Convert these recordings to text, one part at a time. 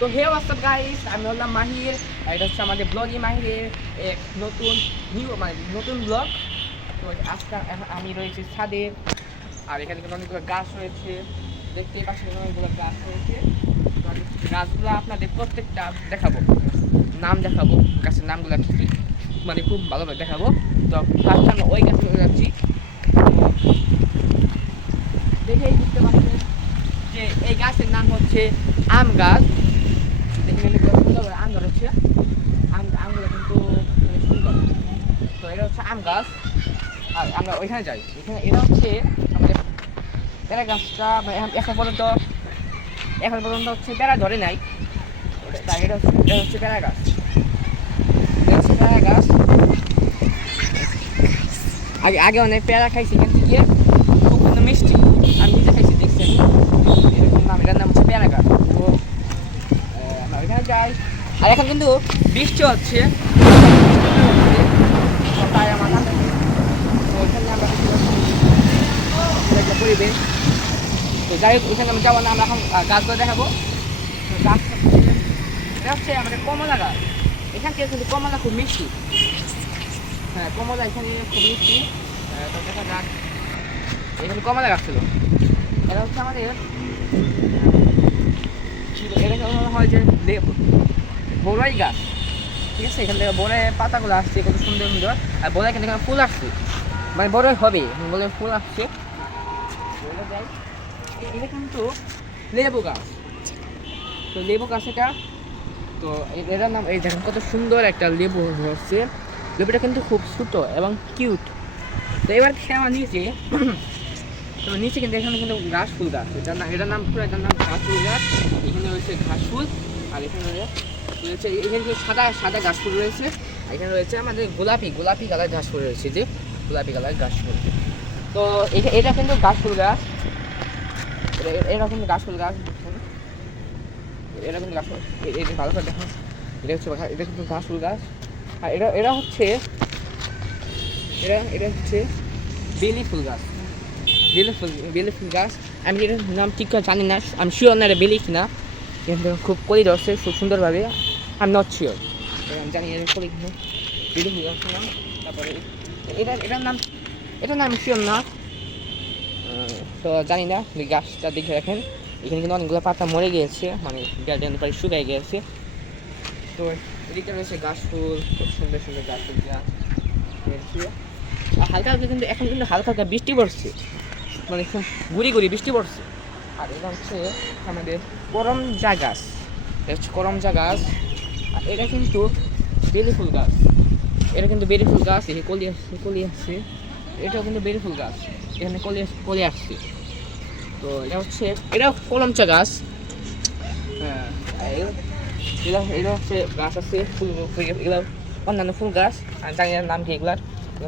তো হে WhatsApp guys, আমি হলাম মাহির। এটা হচ্ছে আমাদের ব্লগই মাহিরের এক নতুন ব্লগ। তো আজকে আমি রয়েছি ছাদে, আর এখানে কিন্তু অনেকগুলো গাছ রয়েছে, দেখতেই পাচ্ছেন অনেকগুলো গাছ রয়েছে। তো আমি গাছগুলো আপনাদের প্রত্যেকটা দেখাবো, নাম দেখাবো, গাছের নামগুলো খুব ভালোভাবে দেখাবো। তো ফার্স্ট আমি ওই গাছে যাচ্ছি। দেখেই বুঝতে পারছেন যে এই গাছের নাম হচ্ছে আম গাছ। সুন্দর আম গাছ হচ্ছে, আমগুলো কিন্তু সুন্দর। তো এটা হচ্ছে আম গাছ, আর আমরা ওইখানে যাই। এটা হচ্ছে আমাদের পেয়ারা গাছটা, এখন পর্যন্ত হচ্ছে পেয়ারা ধরে নাই। তাই এটা হচ্ছে পেয়ারা গাছ। আগে অনেক পেয়ারা খাইছি এখান থেকে, খুব কিন্তু মিষ্টি। আমি নিজে খাইছি, দেখছি আমি। এরকম নাম, এটার নাম হচ্ছে পেয়ারা গাছ। তো আমরা ওইখানে যাই, আর এখন কিন্তু বৃষ্টি হচ্ছে, তাই আমার ওইখানে আমরা পরিবেশ। তো যাই হোক, ওইখানে আমি যাবো না, আমরা এখন গাছগুলো দেখাবো। গাছ এটা হচ্ছে আমাদের কমলা গাছ। এখান থেকে কিন্তু কমলা খুব মিষ্টি। হ্যাঁ, কমলা এখানে খুব মিষ্টি। তো দেখা যাক, এখানে কমলা গাছ ছিল। এটা হচ্ছে আমাদের, এটা হয় যে বড়ই গাছ, ঠিক আছে। এখান থেকে বড়ে পাতাগুলো আসছে কত সুন্দর সুন্দর, আর বড় এখানে ফুল আসছে, মানে বড়ই হবে বলে ফুল আসছে। এটা কিন্তু লেবু গাছ। তো লেবু গাছ এটা, তো এটার নাম, এই দেখেন কত সুন্দর একটা লেবু হচ্ছে। লেবুটা কিন্তু খুব ছোট এবং কিউট। তো এবার আমার নিচে তো নিচে কিন্তু এখানে কিন্তু ঘাস ফুল গাছ, এটার নাম ঘাস ফুল গাছ। এখানে রয়েছে ঘাস ফুল, আর এখানে রয়েছে এখানে সাদা সাদা ঘাস ফুল রয়েছে। এখানে রয়েছে আমাদের গোলাপি কালার ঘাস ফুল রয়েছে, যে গোলাপি কালার ঘাস ফুল। তো এটা কিন্তু ঘাস ফুল গাছ, এটা কিন্তু ঘাস ফুল গাছ, এটা কিন্তু ঘাস ফুল। এটা ভালো করে দেখো, এটা কিন্তু ঘাস ফুল গাছ। আর এটা হচ্ছে বেলি ফুল গাছ। বেলি ফুল গাছ, আমি এটার নাম ঠিক করে জানি না, আমি শিওর না এটা বেলি কিনা, কিন্তু খুব কলি ধরছে খুব সুন্দরভাবে। আমি নট শিওর, আমি জানি এটা কলি কিনা, বেলি ফুল গাছ নাম। তারপরে এটার নাম শিওর না, তো জানি না। গাছটা দেখে রাখেন, এখানে কিন্তু অনেকগুলো পাতা মরে গিয়েছে, মানে গার্ডেন প্রায় শুকাই গিয়েছে। তো এদিকে রয়েছে গাছ ফুল, খুব সুন্দর সুন্দর গাছ ফুল গাছ। আর হালকা কিন্তু এখন কিন্তু হালকা বৃষ্টি পড়ছে, মানে খুব গুড়ি বৃষ্টি পড়ছে। আর এটা হচ্ছে আমাদের করমজা গাছ। এটা হচ্ছে করমজা গাছ, আর এটা কিন্তু বেলি ফুল গাছ। এই কলি আসছে। এটাও কিন্তু বেলি ফুল গাছ, এখানে কলি আসছে। তো এটা কলমচা গাছ। হ্যাঁ, এটা হচ্ছে গাছ আছে ফুল, এগুলো অন্যান্য ফুল গাছ, আর জানি না নাম কি এগুলো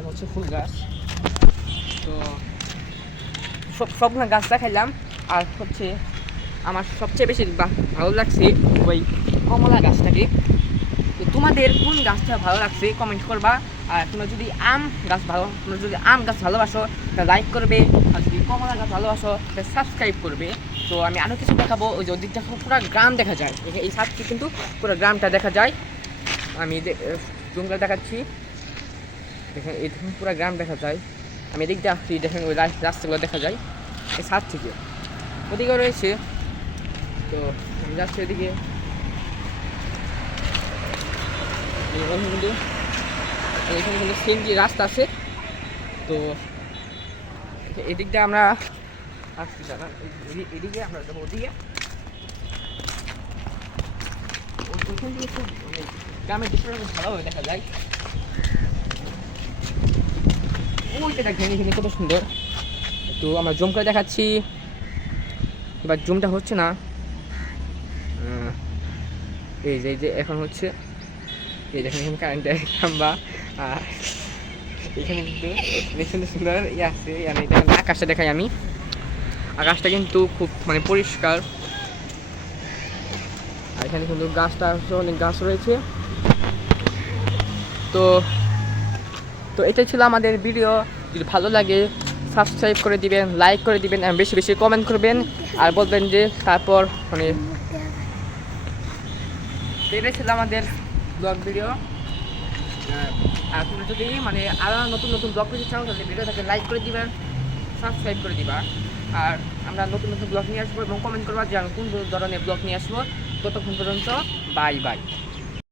হচ্ছে ফুল গাছ। তো সবগুলো গাছ দেখাইলাম। আর হচ্ছে আমার সবচেয়ে বেশি ভালো লাগছে ওই কমলা গাছটাকে। তো তোমাদের কোন গাছটা ভালো লাগছে কমেন্ট করবা। আর তোমরা যদি আম গাছ ভালোবাসো তাহলে লাইক করবে, আর যদি কমলা গাছ ভালোবাসো তাহলে সাবস্ক্রাইব করবে। তো আমি আরও কিছু দেখাবো, ওই যে ওদিকটা পুরো গ্রাম দেখা যায়, এই সাইডটি কিন্তু পুরো গ্রামটা দেখা যায়। আমি জঙ্গল দেখাচ্ছি, দেখেন এই পুরো গ্রাম দেখা যায়। আমি এদিকটা আসছি, দেখেন ওই রাস্তাগুলো দেখা যায় এই ছাদ থেকে। ওদিকেও রয়েছে, তো আমি যাচ্ছি ওদিকে। কিন্তু এখানে কিন্তু সিএনজি রাস্তা আছে। তো এদিক দিয়ে আমরা আসছি, দাদা এদিকে আমরা যাবো ওদিকে। ওইখান থেকে খুব মানে গ্রামের দৃশ্যটা খুব ভালোভাবে দেখা যায়। ওইটা দেখেন এখানে কত সুন্দর। তো আমরা জুম করে দেখাচ্ছি, এবার জুমটা হচ্ছে না। এই যে এখন হচ্ছে, এই দেখেন এখানে কারেন্টের খাম্বা, আর এখানে কিন্তু সুন্দর সুন্দর আছে। আমি দেখেন আকাশটা দেখাই, আমি আকাশটা কিন্তু খুব মানে পরিষ্কার। আর এখানে কিন্তু গাছটা অনেক গাছ রয়েছে। তো এটাই ছিল আমাদের ভিডিও। যদি ভালো লাগে সাবস্ক্রাইব করে দিবেন, লাইক করে দিবেন, বেশি বেশি কমেন্ট করবেন, আর বলবেন যে তারপর মানে তো এটাই ছিল আমাদের ব্লগ ভিডিও। আর তোমরা যদি মানে আরও নতুন নতুন ব্লগ পেতে চাও তাহলে ভিডিওটাকে লাইক করে দিবা, সাবস্ক্রাইব করে দিবা। আর আমরা নতুন নতুন ব্লগ নিয়ে আসবো এবং কমেন্ট করবা যে আমি কোন ধরনের ব্লগ নিয়ে আসবো। ততক্ষণ পর্যন্ত বাই বাই।